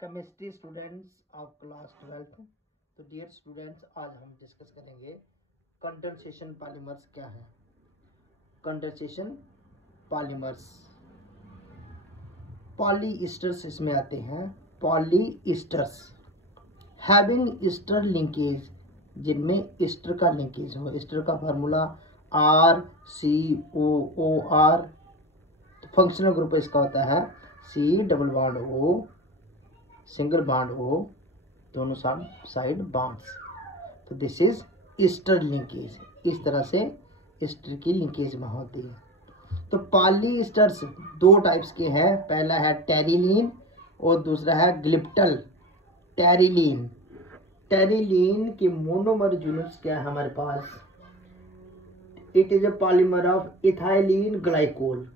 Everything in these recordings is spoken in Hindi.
Chemistry students of class 12th। तो डियर स्टूडेंट्स, आज हम डिस्कस करेंगे कंडेंसेशन पॉलीमर्स क्या है। कंडेंसेशन पॉलीमर्स, पॉलीइस्टर्स इसमें आते हैं। पॉलीइस्टर्स हैविंग ईस्टर लिंकेज, जिनमें ईस्टर का लिंकेज हो। ईस्टर का फार्मूला RCOOR। तो फंक्शनल ग्रुप इसका होता है C double bond O single bond O, दोनों साइड बॉन्ड्स। तो दिस इज ईस्टर लिंकेज। इस तरह से ईस्टर की लिंकेज में होती है। तो पॉलीइस्टर्स दो टाइप्स के हैं। पहला है टेरिलीन और दूसरा है ग्लिप्टल। टेरिलीन, टेरिलीन के मोनोमर यूनिट्स क्या है हमारे पास? It is a polymer of ethylene glycol.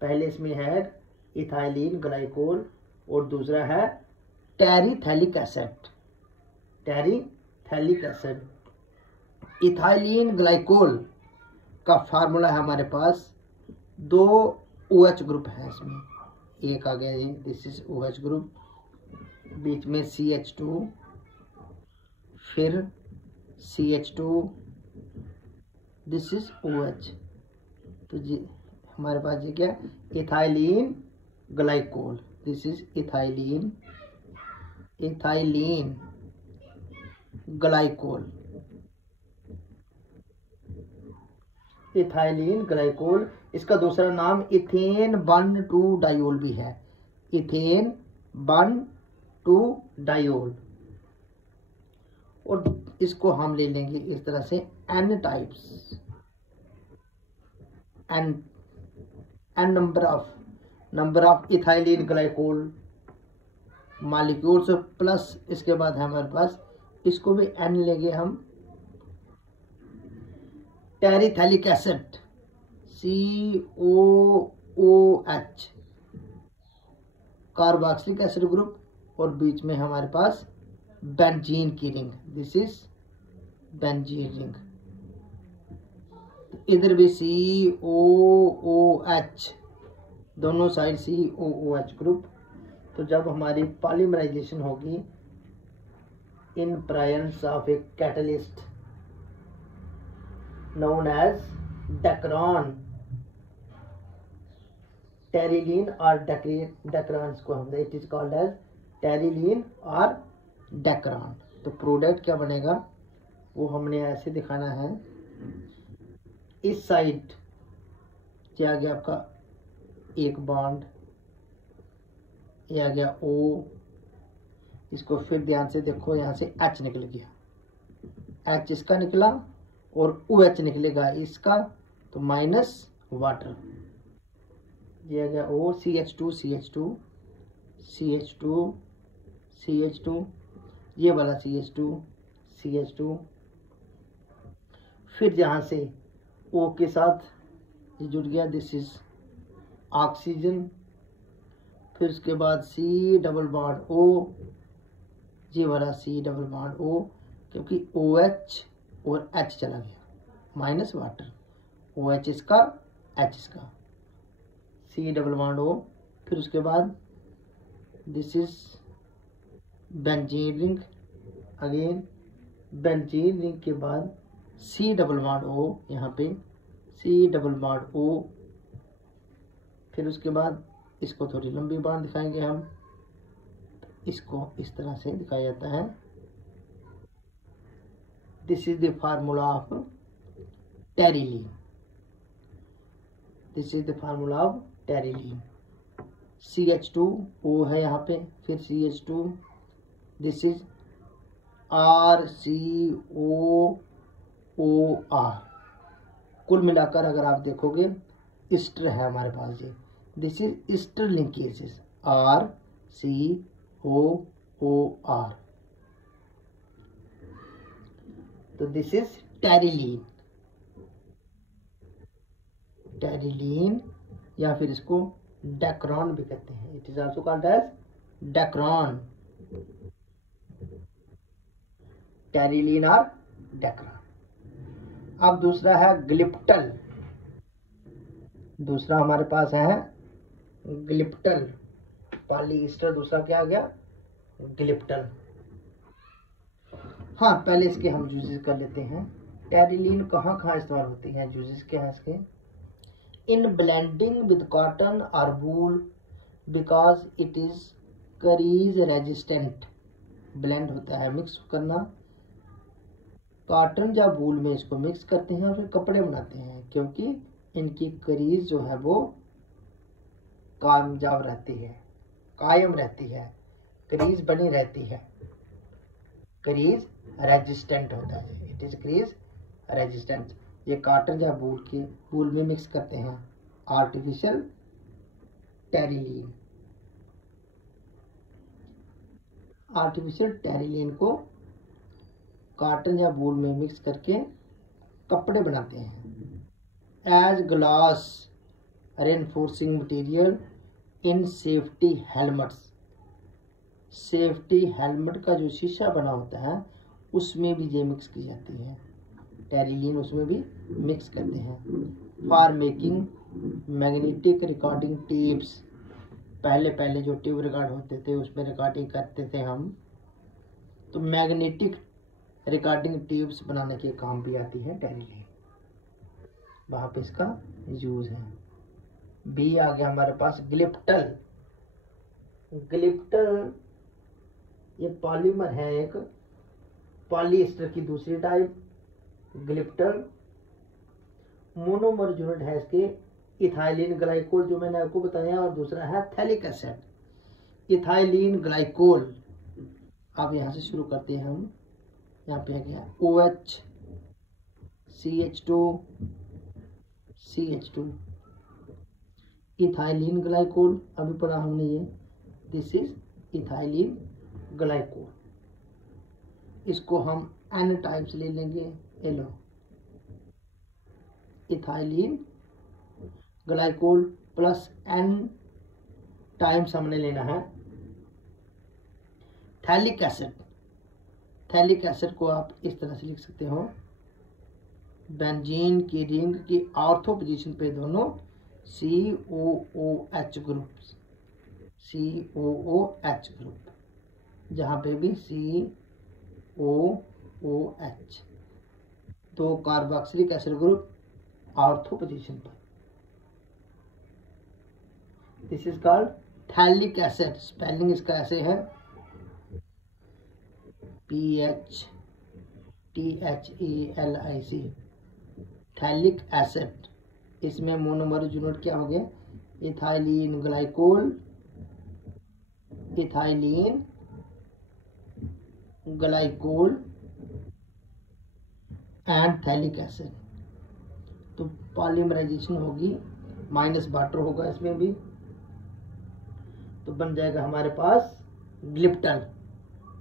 पहले इसमें है इथाइलिन ग्लाइकोल और दूसरा है terephthalic acid. Terephthalic acid, ethylene glycol का फार्मूला है हमारे पास, दो OH ग्रुप है इसमें। एक आ गया ये, दिस इज OH ग्रुप, बीच में CH2, फिर CH2, दिस इज OH। तो जी हमारे पास ये क्या, ethylene glycol. This is ethylene glycol. Ethylene glycol, इसका दूसरा नाम इथेन 1,2 डायोल भी है। Ethane 1,2 diol. और इसको हम ले लेंगे इस तरह से N types, N number of ethylene glycol molecules plus इसके बाद है हमारे पास, इसको भी N लेंगे हम, terephthalic acid COOH, carboxylic acid group, और बीच में हमारे पास बेंजीन की ring. This is benzene ring. इधर भी COOH, दोनों साइड COOH ग्रुप। तो जब हमारी पॉलीमराइजेशन होगी in presence of a catalyst known as dacron, terylene और डेक्रान को हम, it is called as terylene और डेक्रान। तो प्रोडक्ट क्या बनेगा वो हमने ऐसे दिखाना है। इस साइड क्या आ गया आपका एक बॉन्ड, ये आ गया O, इसको फिर ध्यान से देखो, यहाँ से H निकल गया, H इसका निकला और OH निकलेगा इसका, तो माइनस वाटर, ये आ गया O, CH2 CH2 CH2 CH2, ये वाला CH2 CH2, फिर यहाँ से O के साथ ये जुड़ गया, दिस इज ऑक्सीजन। फिर उसके बाद C डबल बॉन्ड O, ये वाला C डबल बॉन्ड O, क्योंकि OH और H चला गया, माइनस वाटर, OH इसका H इसका, C डबल बॉन्ड O। फिर उसके बाद this is benzene ring, again benzene ring के बाद C डबल बॉन्ड O, यहाँ पे C डबल बॉन्ड O। फिर उसके बाद इसको थोड़ी लंबी बार दिखाएंगे हम, इसको इस तरह से दिखाया जाता है। This is the formula of terylene. This is the formula of terylene. CH2O है यहाँ पे, फिर CH2, दिस इज RCOOR। कुल मिलाकर अगर आप देखोगे ईस्टर है हमारे पास ये, this is ester linkages RCOOR। तो दिस इज टेरिलीन, टेरिलीन, या फिर इसको डेक्रान भी कहते हैं। It is also called as dacron, terylene और डेक्रान। अब दूसरा है ग्लिप्टल। दूसरा हमारे पास है ग्लिप्टल पॉलीइस्टर। दूसरा क्या आ गया? ग्लिप्टन। हाँ, पहले इसके हम यूजेस कर लेते हैं। टेरिलीन कहाँ कहाँ इस्तेमाल होती है, यूजेस क्या है इसके। इन ब्लेंडिंग विद कॉटन और wool because it is crease resistant. Blend होता है मिक्स करना, कॉटन या वूल में इसको मिक्स करते हैं और फिर कपड़े बनाते हैं, क्योंकि इनकी करीज जो है वो कामयाब रहती है, कायम रहती है, करीज बनी रहती है। करीज रेजिस्टेंट होता है, इट इज करीज रेजिस्टेंट। ये कॉटन या वूल में मिक्स करते हैं आर्टिफिशियल टेरिलीन। आर्टिफिशियल टेरिलीन को कॉटन या वूल में मिक्स करके कपड़े बनाते हैं as glass reinforcing material in safety helmets. Safety helmet का जो शीशा बना होता है उसमें भी ये मिक्स की जाती है, टेरिलीन उसमें भी मिक्स करते हैं। For making magnetic recording tapes. पहले जो ट्यूब रिकॉर्ड होते थे उसमें रिकॉर्डिंग करते थे हम, तो मैग्नेटिक रिकॉर्डिंग ट्यूब्स बनाने के काम भी आती है टेरिलीन, वहाँ पे इसका यूज है। बी आ गया हमारे पास ग्लिप्टल। ग्लिप्टल ये पॉलीमर है, एक पॉलीएस्टर की दूसरी टाइप। ग्लिप्टल मोनोमर यूनिट है इसके इथाइलिन ग्लाइकोल जो मैंने आपको बताया, और दूसरा है थैलिक एसिड। इथाइलिन ग्लाइकोल, अब यहाँ से शुरू करते हैं हम। यहाँ पे आ गया OH CH2 इथाइलिन ग्लाइकोल, अभी पढ़ा हमने ये, दिस इज इथाइलिन ग्लाइकोल। इसको हम N टाइप्स ले लेंगे, एलो ethylene glycol plus N times हमने लेना है थैलिक एसिड। थैलिक एसिड को आप इस तरह से लिख सकते हो, बेंजीन की रिंग की ऑर्थो पोजीशन पे दोनों COOH ग्रुप, COOH ग्रुप, जहाँ पे भी COOH, तो carboxylic acid group ortho position पर। This is called phthalic acid. Spelling इसका ऐसे है PHTHELIC, थैलिक एसिड। इसमें मोनोमर यूनिट क्या हो गया, ethylene glycol, ethylene glycol and phthalic acid. तो पॉलीमराइजेशन होगी, माइनस वाटर होगा इसमें भी, तो बन जाएगा हमारे पास ग्लिप्टल।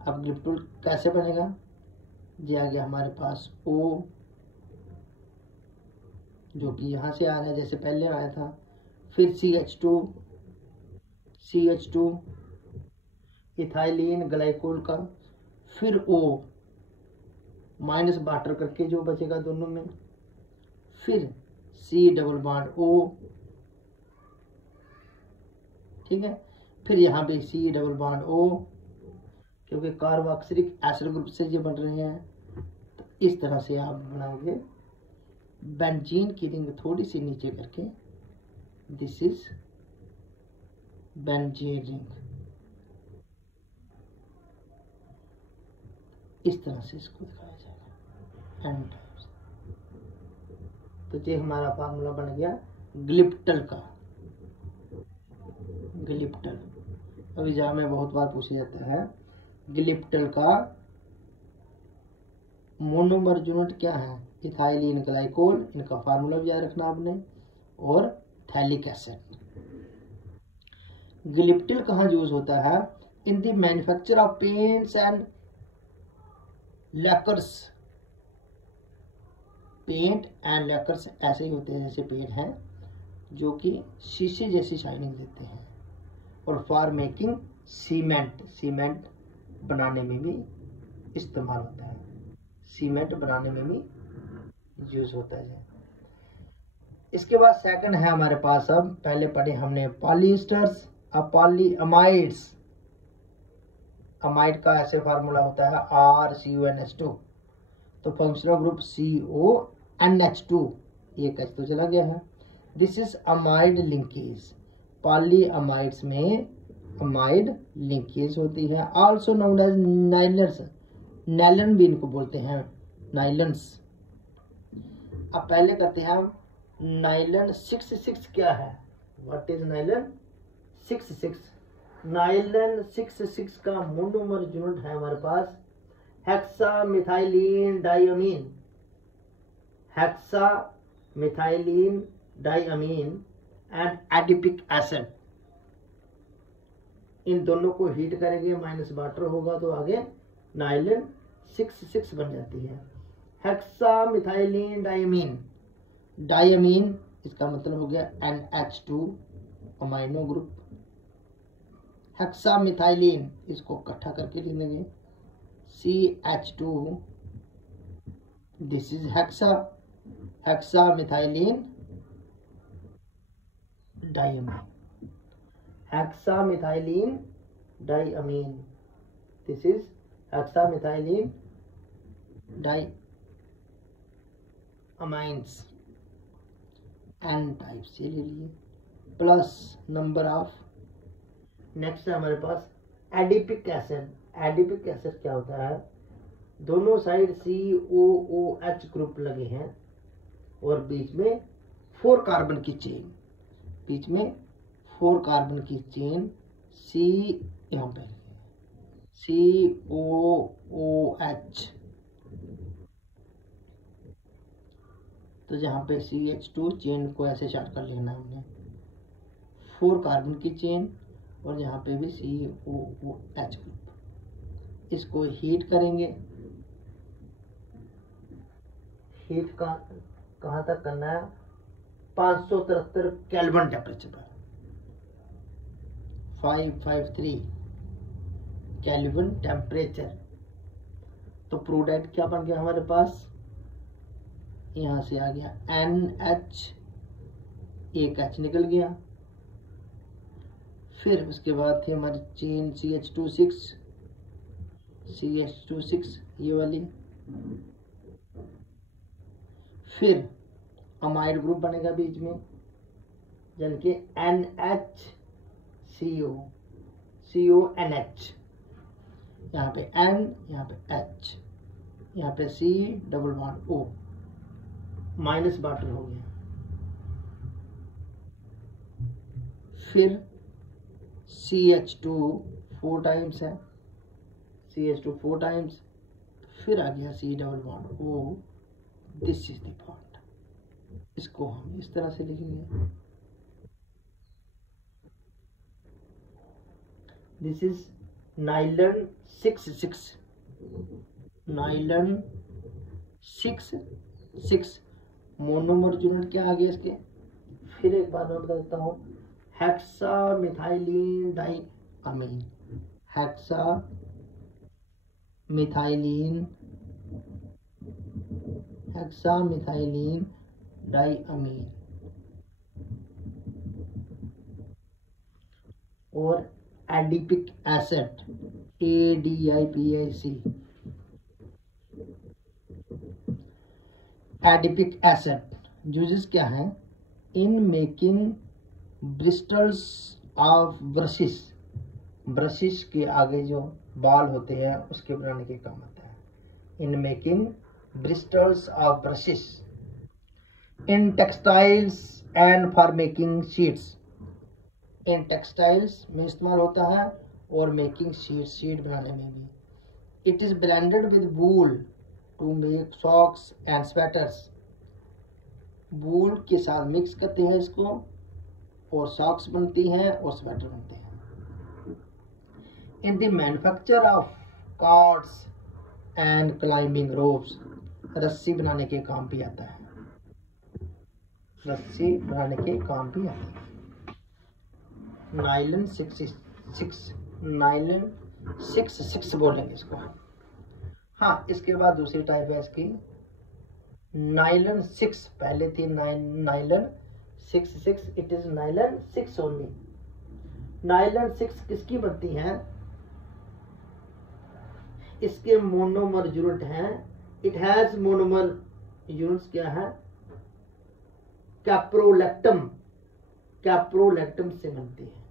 अब ग्लिप्टल कैसे बनेगा, ये आ गया हमारे पास O, जो कि यहाँ से आ रहा है जैसे पहले आया था, फिर CH2 इथाइलिन ग्लाइकोल का, फिर O माइनस वाटर करके जो बचेगा दोनों में, फिर C डबल बॉन्ड O, ठीक है, फिर यहाँ पे C डबल बॉन्ड O, क्योंकि कार्बोक्सिलिक एसिड ग्रुप से ये बन रहे हैं। तो इस तरह से आप बनाओगे बेंजीन की रिंग थोड़ी सी नीचे करके, दिस इज बेंजीन रिंग, इस तरह से इसको दिखाया जाएगा N टाइप्स। तो ये हमारा फार्मूला बन गया ग्लिप्टल का। ग्लिप्टल अभी एग्जाम में बहुत बार पूछा जाता है, ग्लिप्टल का मोनोमर यूनिट क्या है, इथाइलिन ग्लाइकोल, इनका फार्मूला भी याद रखना आपने, और थैलिक एसिड। ग्लिप्टल कहाँ यूज होता है, in the manufacture of paints and lacquers. Paint and lacquers ऐसे ही होते हैं जैसे पेंट हैं, जो कि शीशे जैसी शाइनिंग देते हैं, और फॉर मेकिंग सीमेंट बनाने में भी इस्तेमाल होता है, सीमेंट बनाने में भी यूज होता है। इसके बाद सेकंड है हमारे पास, अब पहले पढ़े हमने पॉलीएस्टर्स, अब पॉलीअमाइड्स। अमाइड का ऐसे फार्मूला होता है RCONH2, तो फंक्शनल ग्रुप CONH2, एक H तो चला गया है। दिस इज अमाइड लिंकेज, पॉलीअमाइड्स में अमाइड लिंकेज होती है। आल्सो नोन एज नाइलन्स, नाइलन भी इनको बोलते हैं, नाइलन्स। अब पहले करते हैं हम नाइलन 66 क्या है, व्हाट इज नाइलन 66। नाइलन 66 का मोनोमर यूनिट है हमारे पास hexamethylene diamine, hexamethylene diamine and adipic acid. इन दोनों को हीट करेंगे, माइनस वाटर होगा तो आगे नाइलन 66 बन जाती है। हेक्सा मिथाइलिन डाइअमीन, डाइअमीन इसका मतलब हो गया NH2 amino group. Hexa methylene इसको इकट्ठा करके लिख देंगे CH2, this is hexa, hexamethylene diamine, hexamethylene diamine, this is hexamethylene diamines, N type से ले लिए, प्लस नंबर ऑफ। नेक्स्ट है हमारे पास एडिपिक एसिड। एडिपिक एसिड क्या होता है, दोनों साइड COOH ग्रुप लगे हैं और बीच में 4 कार्बन की चेन, बीच में 4 कार्बन की चेन C, यहाँ पे COOH, तो जहाँ पे CH2 चेन को ऐसे शार्ट कर लेना हमने, 4 कार्बन की चेन और यहाँ पे भी COOH ग्रुप। इसको हीट करेंगे, हीट का कहाँ तक करना है, 573 केल्विन टेम्परेचर पर, 553 केल्विन टेम्परेचर। तो प्रोडक्ट क्या बन गया हमारे पास, यहाँ से आ गया NH, एक H निकल गया। फिर उसके बाद थी हमारी चेन CH26 ये वाली, फिर अमाइड ग्रुप बनेगा बीच में, यानी कि NHCONH, यहाँ पे N, यहाँ पे H, यहाँ पे C double bond O, minus water हो गया। फिर CH2 4 टाइम्स है, CH2 4 टाइम्स, फिर आ गया C double bond O, this is the bond. इसको हम इस तरह से लिखेंगे, this is nylon 66, nylon 66 monomer unit क्या आ गया इसके। फिर एक बार मैं बता देता हूँ, hexamethylene diamine, hexamethylene, hexamethylene diamine और adipic acid ADIPIC, adipic acid uses क्या है, in making bristles of brushes, brushes के आगे जो बाल होते हैं उसके बनाने के काम आता है, in making bristles of brushes, in textiles and for making sheets, in textiles में इस्तेमाल होता है और मेकिंग शीट बनाने में भी। It is blended with wool to make socks and sweaters, wool के साथ मिक्स करते हैं इसको और सॉक्स बनती हैं और स्वेटर बनते हैं। इन the manufacture of cards and climbing ropes, रस्सी बनाने के काम भी आता है, रस्सी बनाने के काम भी आता है। नाइलन 66, नाइलन 66 बोलेंगे इसको। हाँ, इसके बाद दूसरी टाइप है इसकी नाइलन 6, पहले थी nylon 66, it is nylon 6 only. Nylon 6 किसकी बनती है, इसके मोनोमर यूनिट हैं, इट हैज मोनोमर यूनिट्स क्या है, कैप्रोलैक्टम, कैप्रोलैक्टम से बनती है।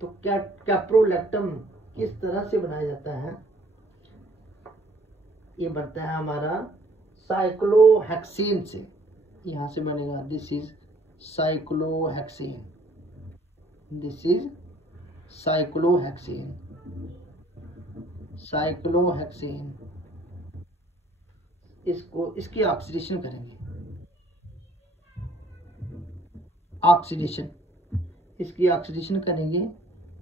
तो कैप्रोलैक्टम किस तरह से बनाया जाता है, ये बनता है हमारा साइक्लोहेक्सीन से, यहां से बनेगा, this is cyclohexene, this is cyclohexene, cyclohexene. इसको इसकी ऑक्सीडेशन करेंगे, ऑक्सीडेशन, इसकी ऑक्सीडेशन करेंगे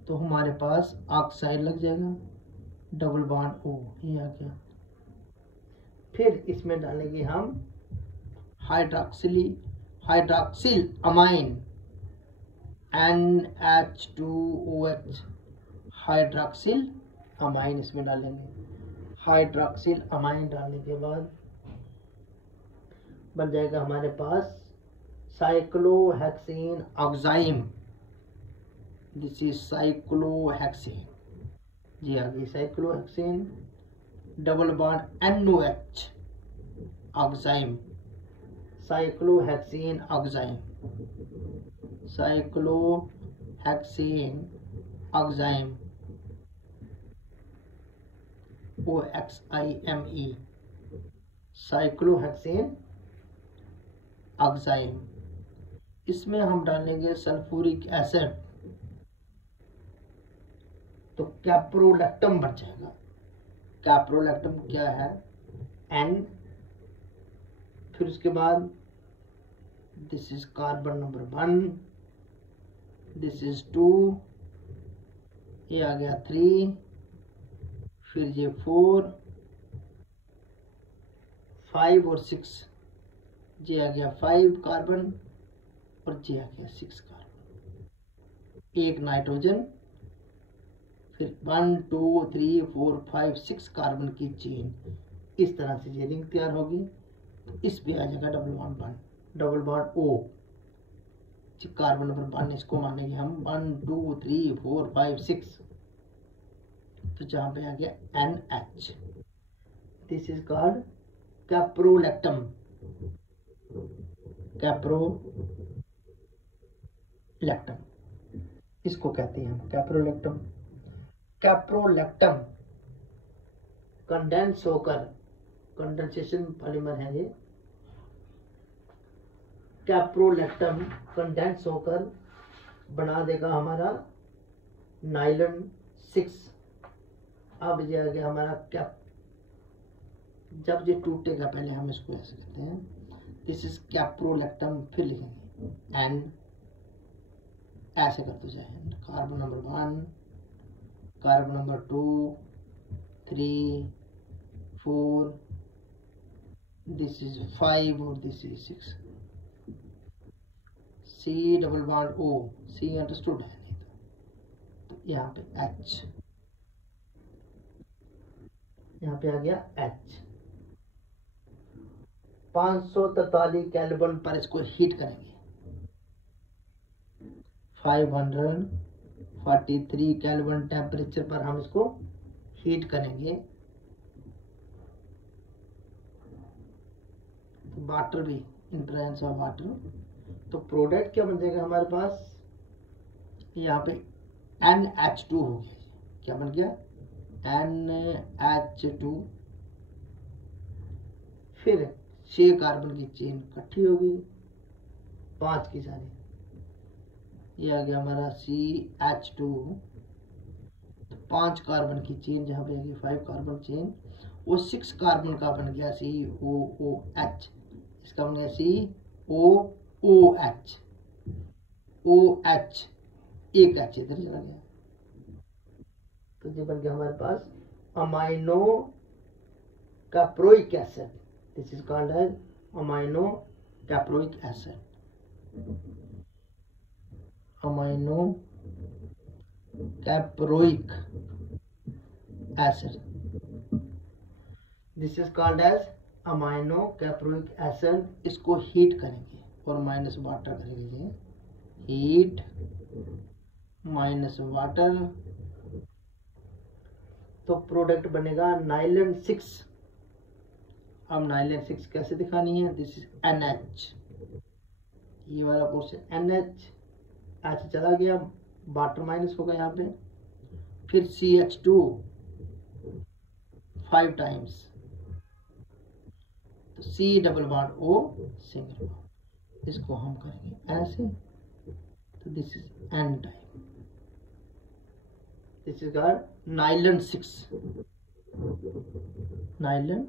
तो हमारे पास ऑक्साइड लग जाएगा, डबल बॉन्ड ओ, ये आ गया। फिर इसमें डालेंगे हम hydroxyl amine, NH2OH, hydroxyl amine इसमें डालेंगे। हाइड्रॉक्सिल अमाइन डालने के बाद बन जाएगा हमारे पास cyclohexene oxime, this is cyclohexene, जी आ गई cyclohexene, double bond NOH, oxime, cyclohexene oxime, cyclohexene oxime, OXIME, cyclohexene oxime. इसमें हम डालेंगे सल्फ्यूरिक एसिड, तो कैप्रोलैक्टम बन जाएगा। कैप्रोलैक्टम क्या है, N, फिर उसके बाद this is carbon number 1, this is 2, ये आ गया 3, फिर ये 4, 5 और 6, ये आ गया 5 कार्बन और ये आ गया 6 कार्बन, एक नाइट्रोजन, फिर 1 2 3 4 5 6 कार्बन की चेन, इस तरह से ये रिंग तैयार होगी। इस पे आ जाएगा double bond 1, double bond O, carbon number 1, इसको मानेंगे हम 1 2 3 4 5 6, तो जहां पे आ गया NH, this is called caprolactam, caprolactam इसको कहते हैं हम कैप्रोलैक्टम। कैप्रोलैक्टम कंडेंस होकर, कंडेंसेशन पॉलीमर है ये, कैप्रोलैक्टम कंडेंस होकर बना देगा हमारा नाइलन 6। अब ये आ गया हमारा कैप, जब ये टूटेगा पहले हम इसको ऐसे कहते हैं, दिस इज कैप्रोलैक्टम, फिर लिखेंगे N, ऐसे करते जाए, carbon number 1, carbon number 2 3 4, this is 5 और this is 6, C double bond O, C understood है नहीं तो यहाँ पे H, यहाँ पे आ गया H। 543 केल्विन पर इसको हीट करेंगे, 543 केल्विन टेम्परेचर पर हम इसको हीट करेंगे। वाटर भी, इन प्रेजेंस ऑफ वाटर, तो प्रोडक्ट क्या बन जाएगा हमारे पास, यहाँ पे NH2 हो गया, क्या बन गया NH2, फिर 6 कार्बन की चेन इकट्ठी होगी, 5 की सारी, ये आ गया हमारा CH2, तो 5 कार्बन की चेन जहाँ पे आ गई 5 कार्बन चेन, वो 6 कार्बन का बन गया COOH, इसका बन गया COOH, OH, एक H इधर चला गया, तो ये बन गया हमारे पास amino caproic acid, this is called as amino caproic acid, amino caproic acid, this is called as amino caproic acid. इसको हीट करेंगे और माइनस वाटर करेंगे, हीट माइनस वाटर, तो प्रोडक्ट बनेगा नाइलन 6। अब नाइलन 6 कैसे दिखानी है? दिस इज NH, ये वाला पोर्शन NH, ऐसे चला गया, वाटर माइनस होगा यहाँ पे, फिर CH2 5 टाइम्स, तो C double bond O single bond, इसको हम करेंगे ऐसे, तो this is N type, this is called nylon 6, nylon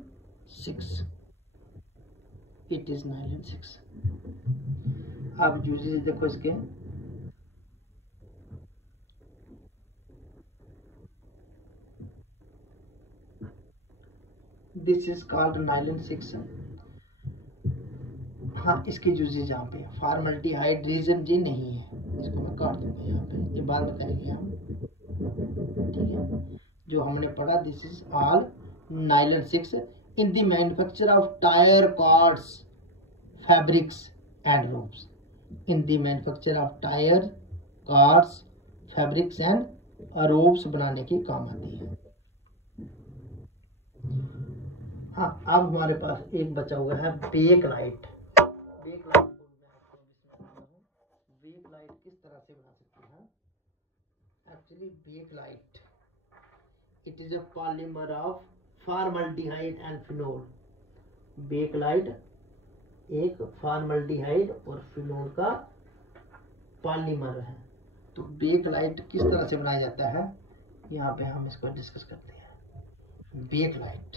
6, it is nylon 6। अब यूजेस देखो इसके, दिस इज कॉल्ड नाइलन 6। हाँ, इसके यूजेस यहाँ पे फॉर्मल्डिहाइड रीजन जी नहीं है, इसको मैं काट दूंगा यहाँ पे, ये बात बताएंगे हम, ठीक है। जो हमने पढ़ा, this is all nylon 6 in the manufacture of tyre, cards, fabrics and ropes, in the manufacture of tyre, cards, fabrics and ropes बनाने के काम आती है। हाँ, अब हमारे पास एक बचा हुआ है bakelite. Bakelite bakelite किस तरह से बना सकते हैं? Actually bakelite it is a polymer of formaldehyde and phenol. Bakelite एक फॉर्मल्डिहाइड और फिनोल का पॉलीमर है। तो बेक लाइट किस तरह से बनाया जाता है, यहाँ पे हम इसको डिस्कस करते हैं। Bakelite,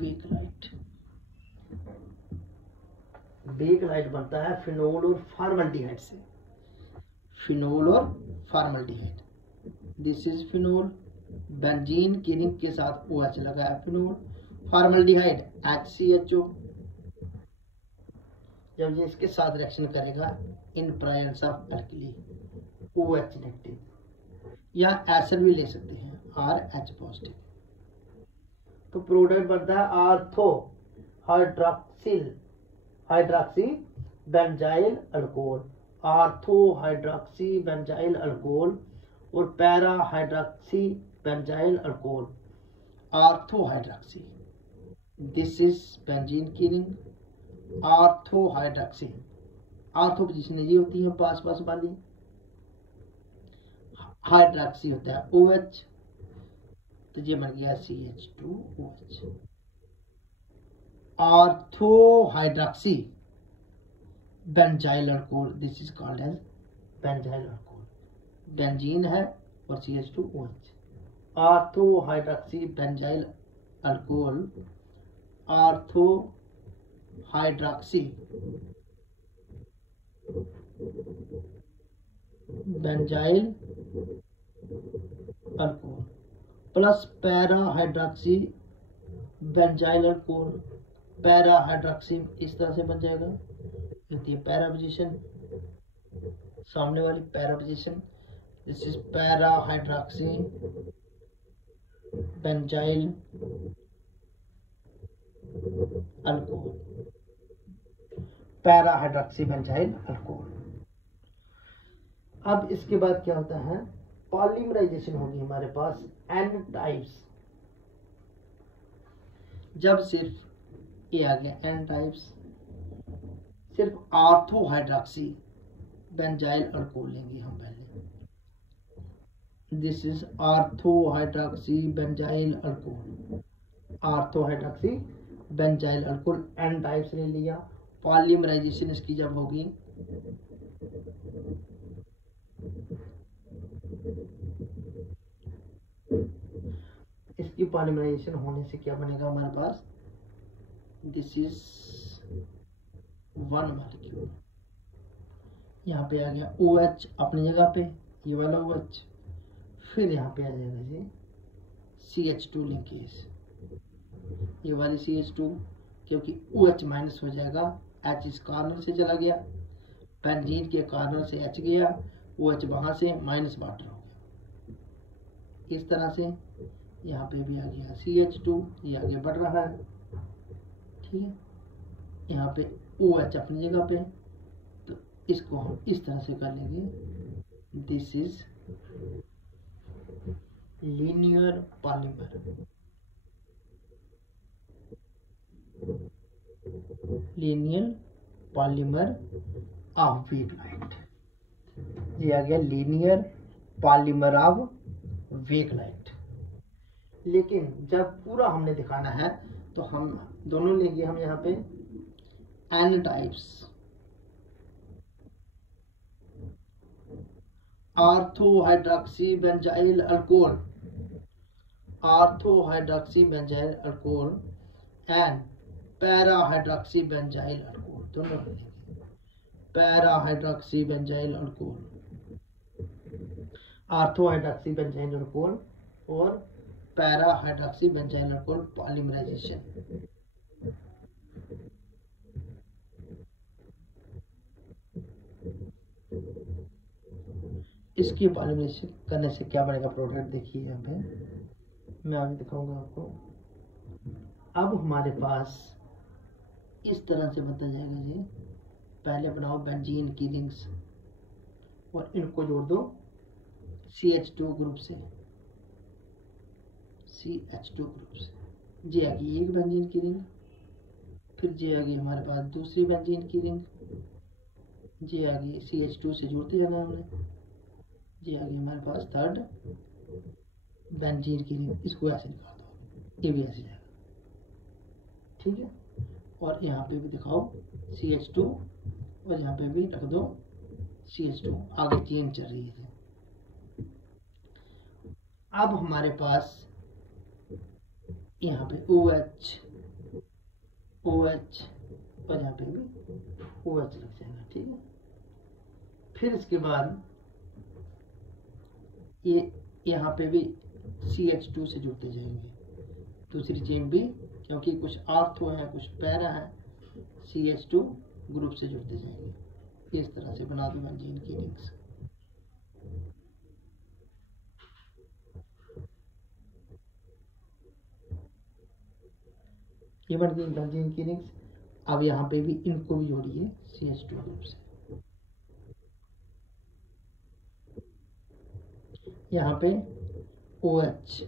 bakelite, bakelite बनता है फिनोल और फॉर्मल्डिहाइड से, फिनोल और formaldehyde. This is phenol, benzene की रिंग के साथ OH लगा है, फिनोल, फॉर्मल्डिहाइड HCHO। जब ये इसके साथ रिएक्शन करेगा इन presence of alkali, OH negative, या एसिड भी ले सकते हैं, RH पॉजिटिव, तो प्रोडक्ट बनता है ortho hydroxy benzyl alcohol, ortho hydroxy benzyl alcohol और para hydroxy benzyl alcohol. Ortho hydroxy, this is benzene की ring, ortho hydroxy, ortho position ये होती है पास पास वाली, हाइड्रॉक्सी होता है OH, तो ये बन गया CH2OH। Ortho hydroxy benzyl alcohol, this is called as benzyl alcohol, benzene है और CH2OH। Ortho hydroxy benzyl alcohol, ortho hydroxy benzyl alcohol plus para hydroxy benzyl alcohol, para hydroxy इस तरह से बन जाएगा, होती है पैरा पोजीशन, सामने वाली para position, this is para hydroxy benzyl alcohol, para hydroxy benzyl alcohol. अब इसके बाद क्या होता है, पॉलीमराइजेशन होगी हमारे पास N टाइप्स। जब सिर्फ ये आ गया N टाइप्स, सिर्फ आर्थो हाइड्रॉक्सी बेंजाइल अल्कोहल लेंगे हम पहले, this is ortho hydroxy benzyl alcohol, ortho hydroxy benzyl alcohol N types ले लिया। पॉलीमराइजेशन इसकी जब होगी, इसकी पॉलीमराइजेशन होने से क्या बनेगा हमारे पास, दिस इज 1 मॉलिक्यूल, यहाँ पे आ गया OH अपनी जगह पे, ये वाला OH, फिर यहाँ पे आ जाएगा ये CH2 लिंकेज, ये वाली CH2, क्योंकि OH माइनस हो जाएगा, H इस कॉर्नर से चला गया, बेंजीन के कॉर्नर से H गया, OH वहां से माइनस वाटर हो गया, इस तरह से यहाँ पे भी आ गया CH2, ये आगे बढ़ रहा है, ठीक है, यहाँ पे OH अपनी जगह पे, तो इसको हम इस तरह से कर लेंगे, this is linear polymer, linear polymer of weak light। ये आ गया linear polymer of wake light. लेकिन जब पूरा हमने दिखाना है तो हम दोनों लेंगे, हम यहाँ पे N types, ortho hydroxy benzyl alcohol, ortho hydroxy benzyl alcohol and para hydroxy benzyl alcohol, दोनों लेंगे। Para hydroxy benzyl alcohol, ortho hydroxy benzyl alcohol और para hydroxy benzyl alcohol polymerisation. इसकी पॉलीमराइजेशन करने से क्या बनेगा प्रोडक्ट, देखिए यहाँ पे मैं आगे दिखाऊंगा आपको। अब हमारे पास इस तरह से बनता जाएगा जी। पहले बनाओ बेंजीन की रिंग्स और इनको जोड़ दो CH2 ग्रुप से, CH2 ग्रुप से। ये आ गई एक बेंजीन की रिंग, फिर ये आ गई हमारे पास दूसरी बेंजीन की रिंग, ये आ गई CH2 से जोड़ते जाना हमने, ये आ गई हमारे पास थर्ड बेंजीन की रिंग। इसको ऐसे निकाल दो, ये भी ऐसे जाएगा, ठीक है। और यहाँ पे भी दिखाओ CH2 और यहाँ पे भी रख दो CH2, आगे चेन चल रही है। अब हमारे पास यहाँ पे OH और यहाँ पे भी OH लग जाएगा, ठीक है। फिर इसके बाद ये यहाँ पे भी CH2 से जुड़ते जाएंगे, दूसरी चेन भी, क्योंकि कुछ ऑर्थो है कुछ पैरा है, CH2 ग्रुप से जुड़ते जाएंगे। इस तरह से बना दो बेंजीन की रिंग्स। ये बन गई बेंजीन की रिंग्स। अब यहाँ पे भी इनको भी जोड़िए CH2 ग्रुप से। यहाँ पे OH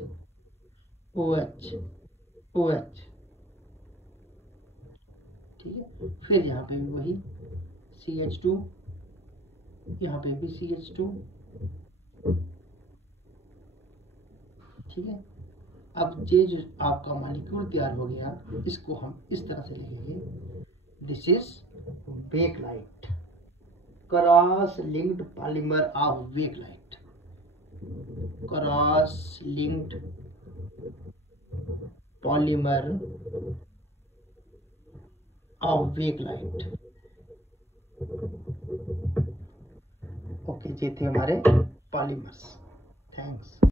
ठीक है। फिर यहाँ पे भी वही CH2, यहाँ पे भी CH2, ठीक है। अब ये जो आपका मॉलिक्यूल तैयार हो गया, इसको हम इस तरह से लिखेंगे, this is wake light, cross linked polymer of wake light, cross linked polymer of wake light. Okay, ये थे हमारे पॉलीमर्स। थैंक्स।